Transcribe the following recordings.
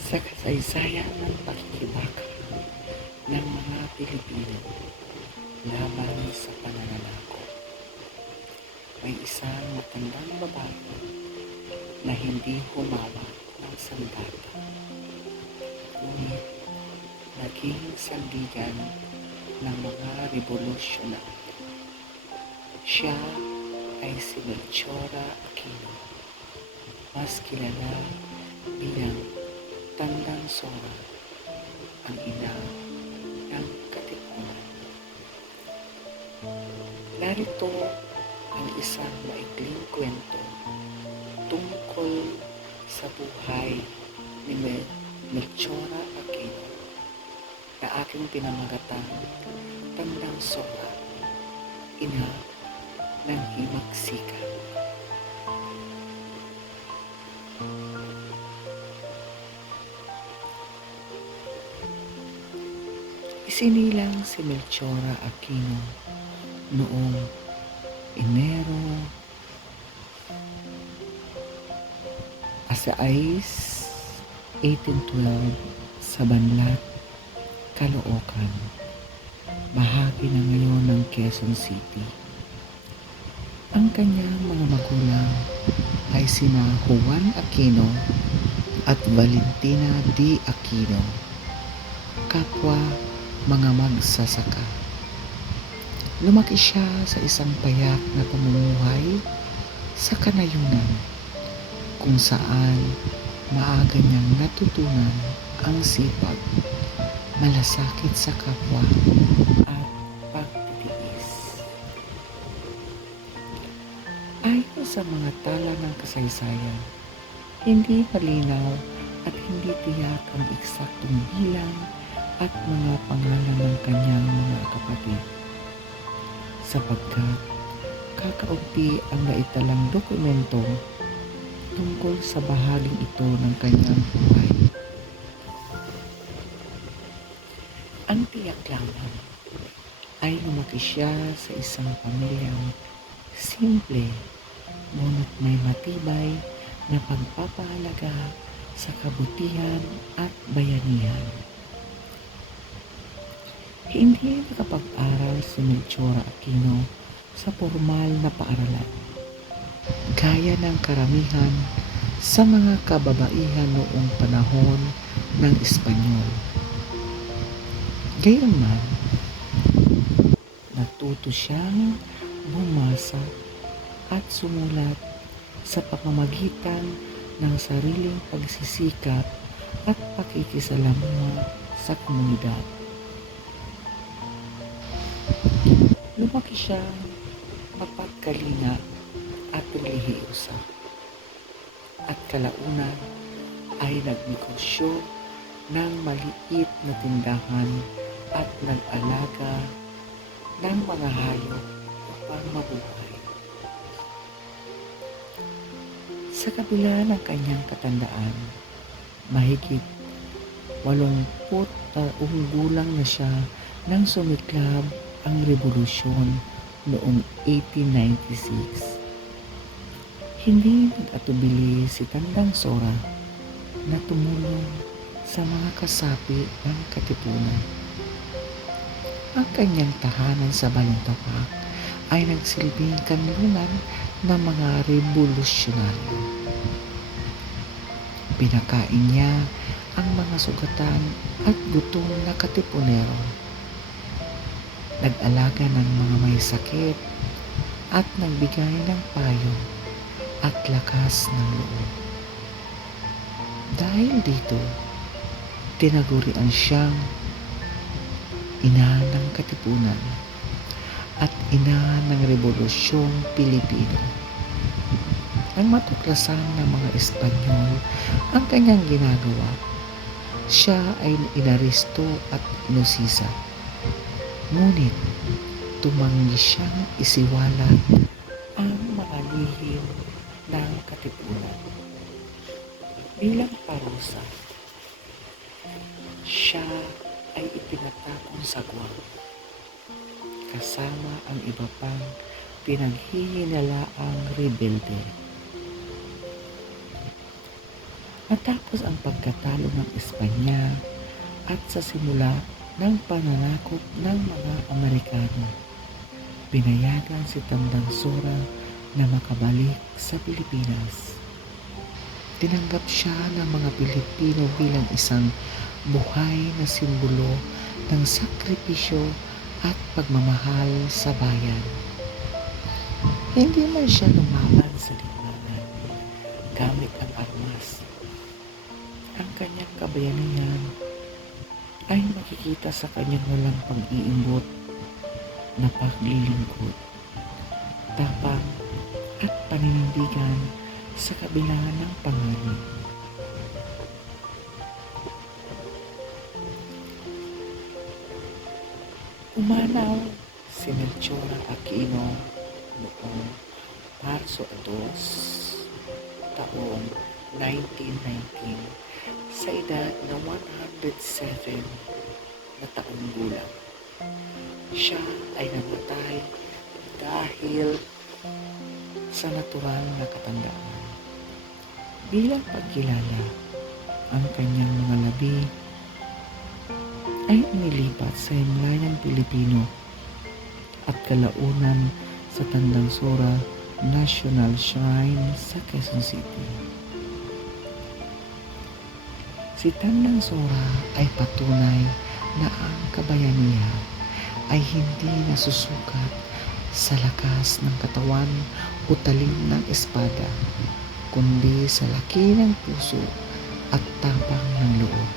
Sa kasaysayan ng pakikibaka ng mga Pilipino laban sa pananalako, may isang matandang babae na hindi humawak ng sandata, ngunit naging sandigan ng mga revolusyonar. Siya ay si Melchora Aquino, mas kilala bilang Tandang Sora, ang ina ng Katipunan. Narito ang isang maikling kwento tungkol sa buhay ni Melchora Aquino na aking pinamagatang Tandang Sora, ina ng himagsikan. Isinilang si Melchora Aquino noong Enero 6, 1812 sa Banlat, Caloocan, bahagi na ngayon ng Quezon City. Ang kanyang mga magulang ay sina Juan Aquino at Valentina D. Aquino, kapwa mga magsasaka. Lumaki siya sa isang payak na pamumuhay sa kanayunan, kung saan maaga niyang natutunan ang sipag, malasakit sa kapwa at pagtitiis. Ayon sa mga tala ng kasaysayan, hindi malinaw at hindi tiyak ang eksaktong bilang at mga pangalan ng kanyang mga kapatid, sapagkat kakaunti ang naitalang dokumento tungkol sa bahaging ito ng kanyang buhay. Ang tiyak lamang ay lumaki siya sa isang pamilyang simple ngunit may matibay na pagpapahalaga sa kabutihan at bayanihan. Hindi nakapag-aral si Melchora Aquino sa formal na paaralan, gaya ng karamihan sa mga kababaihan noong panahon ng Espanyol. Gayunman, natuto siyang bumasa at sumulat sa pamamagitan ng sariling pagsisikap at pakikisalamuha sa komunidad. Lumaki siyang mapagkalina at relihiyosa, at kalaunan ay nagnegosyo ng maliit na tindahan at nag-alaga ng mga hayop upang mabuhay. Sa kabila ng kanyang katandaan, mahigit 80 taong gulang na siya nang sumiklab ang revolusyon noong 1896. Hindi nag-atubili si Tandang Sora na tumulong sa mga kasapi ng Katipunan. Ang kanyang tahanan sa Balintawak ay nagsilbing kanlungan ng mga revolusyonaryo. Pinakain niya ang mga sugatan at gutom na Katipunero. Nag-alaga ng mga may sakit at nagbigay ng payo at lakas ng loob. Dahil dito, tinagurian siyang ina ng Katipunan at ina ng Rebolusyong Pilipino. Nang matuklasan ng mga Espanyol ang kanyang ginagawa, siya ay inaresto at inusisa. Ngunit tumanggi siyang isiwalat ang mga lihim ng Katipunan. Bilang parusa, siya ay ipinatapon sa Guam, kasama ang iba pang pinaghihinalaang rebelde. Matapos ang pagkatalo ng Espanya at sa simula ng pananakop ng mga Amerikano, pinayagan si Tandang Sora na makabalik sa Pilipinas. Tinanggap siya ng mga Pilipino bilang isang buhay na simbolo ng sakripisyo at pagmamahal sa bayan. Hindi man siya lumaban sa digmanan gamit ang armas. Ang kanyang kabayanihan ay makikita sa kanyang walang pag-iimbot na paglilingkod, tapang at paninindigan sa kabila ng panganib. Umanaw si Melchor Aquino noong Marso 2, taong 1919 sa edad na 107 na taong gulang. Siya ay namatay dahil sa natural na katandaan. Bilang pagkilala, ang kanyang mga labi ay inilipat sa Himlayang Pilipino at kalaunan sa Tandang Sora National Shrine sa Quezon City. Si Tandang Sora ay patunay na ang kabayanihan ay hindi nasusukat sa lakas ng katawan o talim ng espada, kundi sa laki ng puso at tapang ng loob.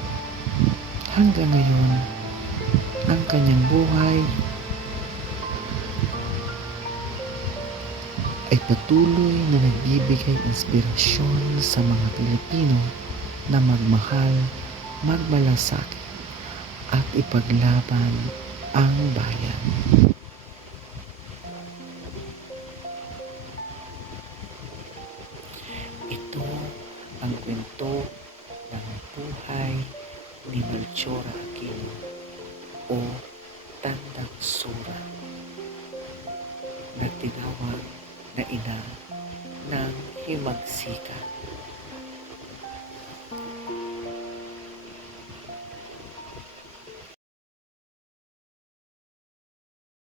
Hanggang ngayon, ang kanyang buhay ay patuloy na nagbibigay inspirasyon sa mga Pilipino na magmahal, magmalasakit at ipaglaban ang bayan. Ito ang kwento ng buhay ni Melchor Aquino o Tandang Sora na tinawag na ina ng himagsikan.